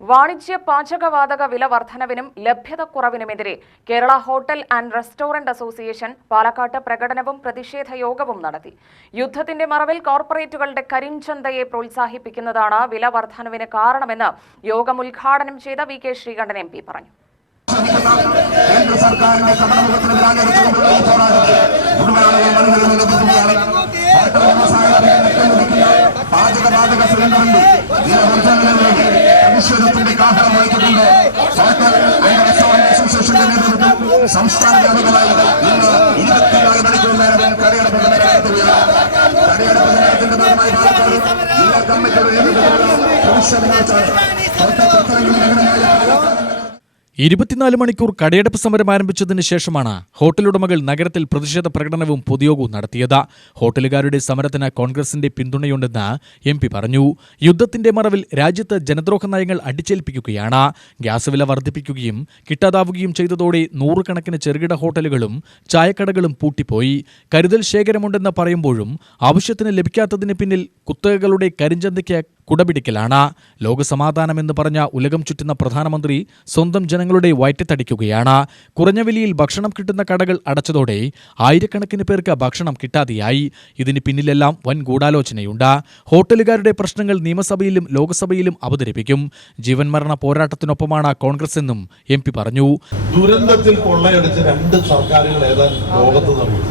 വാണിജ്യ പാചകവാതക വില വർധനവിനും ലഭ്യതക്കുറവിനുമെതിരെ Kerala hotel and restaurant association പാലക്കാട്ട് പ്രകടനവും പ്രതിഷേധ യോഗവും നടത്തി. യുദ്ധത്തിന്റെ മറവിൽ കോർപ്പറേറ്റുകളുടെ കരിഞ്ചന്തയെ പ്രോത്സാഹിപ്പിക്കുന്നതാണ് വില വർധനവിന് കാരണമെന്ന് യോഗം ഉദ്ഘാടനം ചെയ്ത V K Sreekandan M P പറഞ്ഞു. കേന്ദ്ര സർക്കാരിന്റെ സമരമുഖത്തിനെതിരാണ് പാചകവാതക സിലിണ്ടറിന്റെ പ്രതിഷേധത്തിന്റെ കാഹളം വഹിച്ചിട്ടുണ്ട്. ഹോട്ടൽ ആൻഡ് റെസ്റ്റോറന്റ് അസോസിയേഷന്റെ നേതൃത്വത്തിൽ സംസ്ഥാന വ്യാപകമായി ഇന്ന് 24 മണിക്കൂർ നേരം കടയടപ്പ് നടത്തുകയാണ്. കടയടപ്പ് സമരത്തിന്റെ ഭാഗമായി പാലക്കാട് ജില്ലാ കമ്മിറ്റിയുടെ നേതൃത്വത്തിലുള്ള പ്രതിഷേധ മാർച്ചാണ് ഹോട്ടൽ നഗരമായ 24 മണിക്കൂർ കടയടപ്പ് സമരം ആരംഭിച്ചതിന് ശേഷമാണ് ഹോട്ടലുടമകൾ നഗരത്തിൽ പ്രതിഷേധ പ്രകടനവും പൊതുയോഗവും നടത്തിയത്. ഹോട്ടലുകാരുടെ സമരത്തിന് കോൺഗ്രസിന്റെ പിന്തുണയുണ്ടെന്ന് എം പി പറഞ്ഞു. യുദ്ധത്തിന്റെ മറവിൽ രാജ്യത്ത് ജനദ്രോഹ നയങ്ങൾ അടിച്ചേൽപ്പിക്കുകയാണ്. ഗ്യാസ് വില വർദ്ധിപ്പിക്കുകയും കിട്ടാതാവുകയും ചെയ്തതോടെ നൂറുകണക്കിന് ചെറുകിട ഹോട്ടലുകളും ചായക്കടകളും പൂട്ടിപ്പോയി. കരുതൽ ശേഖരമുണ്ടെന്ന് പറയുമ്പോഴും ആവശ്യത്തിന് ലഭിക്കാത്തതിന് പിന്നിൽ കുത്തകകളുടെ കരിഞ്ചന്തയ്ക്ക് കുടപിടിക്കലാണ്. ലോകസമാധാനമെന്ന് പറഞ്ഞ ഉലകം ചുറ്റുന്ന പ്രധാനമന്ത്രി സ്വന്തം ജനങ്ങളുടെ വയറ്റത്തടിക്കുകയാണ്. കുറഞ്ഞ വിലയിൽ ഭക്ഷണം കിട്ടുന്ന കടകൾ അടച്ചതോടെ ആയിരക്കണക്കിന് പേർക്ക് ഭക്ഷണം കിട്ടാതെയായി. ഇതിന് പിന്നിലെല്ലാം വൻ ഗൂഢാലോചനയുണ്ട്. ഹോട്ടലുകാരുടെ പ്രശ്നങ്ങൾ നിയമസഭയിലും ലോക്സഭയിലും അവതരിപ്പിക്കും. ജീവൻ മരണ പോരാട്ടത്തിനൊപ്പമാണ് കോൺഗ്രസ് എന്നും എം പി പറഞ്ഞു. ദുരന്തത്തിൽ കൊള്ളയടിച്ച 2 സർക്കാരുകൾ ഏതാ ലോകത്ത് നടന്നു.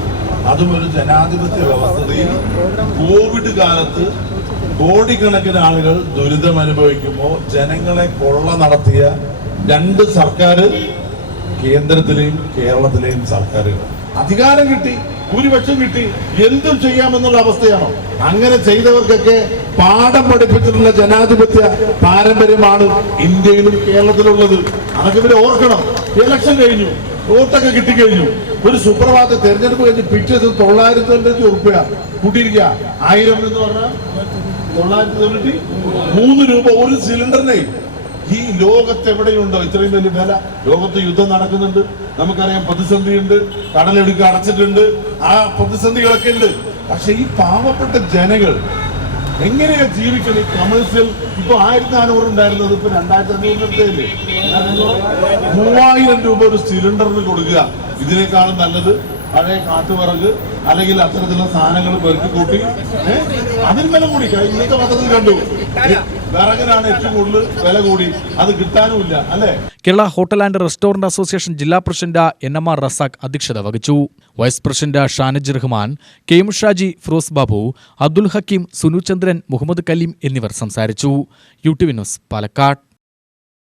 അതും ഒരു ജനാധിപത്യ വ്യവസ്ഥയിൽ കോവിഡ് കാലത്ത് കോടിക്കണക്കിന് ആളുകൾ ദുരിതം അനുഭവിക്കുമ്പോൾ ജനങ്ങളെ കൊള്ള നടത്തിയ 2 സർക്കാർ, കേന്ദ്രത്തിലെയും കേരളത്തിലെയും സർക്കാരുകൾ. അധികാരം കിട്ടി, ഭൂരിപക്ഷം കിട്ടി, എന്തും ചെയ്യാമെന്നുള്ള അവസ്ഥയാണോ? അങ്ങനെ ചെയ്തവർക്കൊക്കെ പാഠം പഠിപ്പിച്ചിട്ടുള്ള ജനാധിപത്യ പാരമ്പര്യമാണ് ഇന്ത്യയിലും കേരളത്തിലുള്ളത്. അതൊക്കെ ഇവര് ഓർക്കണം. ഇലക്ഷൻ കഴിഞ്ഞു, വോട്ടൊക്കെ കിട്ടിക്കഴിഞ്ഞു, ഒരു സുപ്രഭാത തെരഞ്ഞെടുപ്പ് കഴിഞ്ഞ് പിറ്റേ ദിവസം 995 രൂപ കൂട്ടിയിരിക്കുക. 1000 എന്ന് പറഞ്ഞാൽ 993 രൂപ ഒരു സിലിണ്ടറിനെ. ഈ ലോകത്ത് എവിടെയുണ്ടോ ഇത്രയും വലിയ വില? ലോകത്ത് യുദ്ധം നടക്കുന്നുണ്ട്, നമുക്കറിയാം, പ്രതിസന്ധിയുണ്ട്, കടലെടുക്ക് അടച്ചിട്ടുണ്ട്, ആ പ്രതിസന്ധികളൊക്കെ ഉണ്ട്. പക്ഷെ ഈ പാവപ്പെട്ട ജനങ്ങൾ എങ്ങനെയാ ജീവിക്കണം? ഈ കമേഴ്സ്യൽ ഇപ്പൊ 1400 ഉണ്ടായിരുന്നത് ഇപ്പൊ 2500 3000 രൂപ ഒരു സിലിണ്ടറിന് കൊടുക്കുക. ഇതിനേക്കാളും നല്ലത് പഴയ കാട്ടുവിറക് അല്ലെങ്കിൽ അത്തരത്തിലുള്ള സാധനങ്ങൾ പെറുക്കി കൂട്ടി അതിന് വില കൂടി. ഇന്നത്തെ പത്രത്തിൽ കണ്ടു, വിറകിനാണ് ഏറ്റവും കൂടുതൽ വില കൂടി, അത് കിട്ടാനുമില്ല, അല്ലേ? Kerala hotel and restaurant association ജില്ലാ പ്രസിഡന്റ് NMR റസാഖ് അധ്യക്ഷത വഹിച്ചു. Vice president Shanaj Rahman, KM Shaji, Firoz Babu, Abdul Hakeem, Sunu Chandran, Muhammad Kaleem എന്നിവർ സംസാരിച്ചു. UTV news, Palakkad.